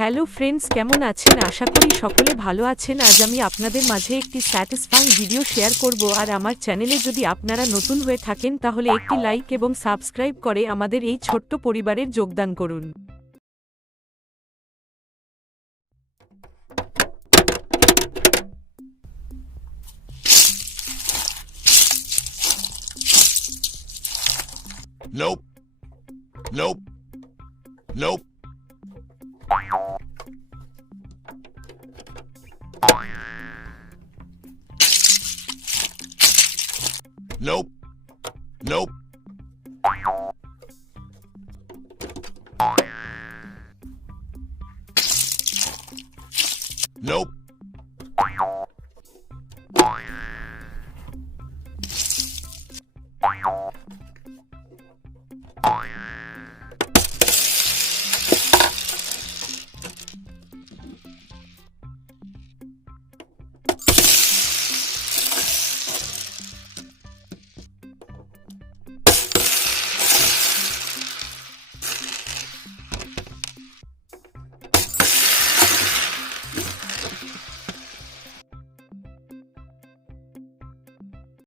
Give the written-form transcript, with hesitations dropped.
Hello friends, কেমন আছেন? আশা করি সকলে ভালো আছেন। আজ আমি আপনাদের মাঝে একটি স্যাটিসফাইং ভিডিও শেয়ার করব। আর আমার চ্যানেলে যদি আপনারা নতুন হয়ে থাকেন তাহলে একটি লাইক এবং সাবস্ক্রাইব করে আমাদের এই ছোট্ট পরিবারের যোগদান করুন। Nope. Nope. Nope. Nope. Nope. Nope.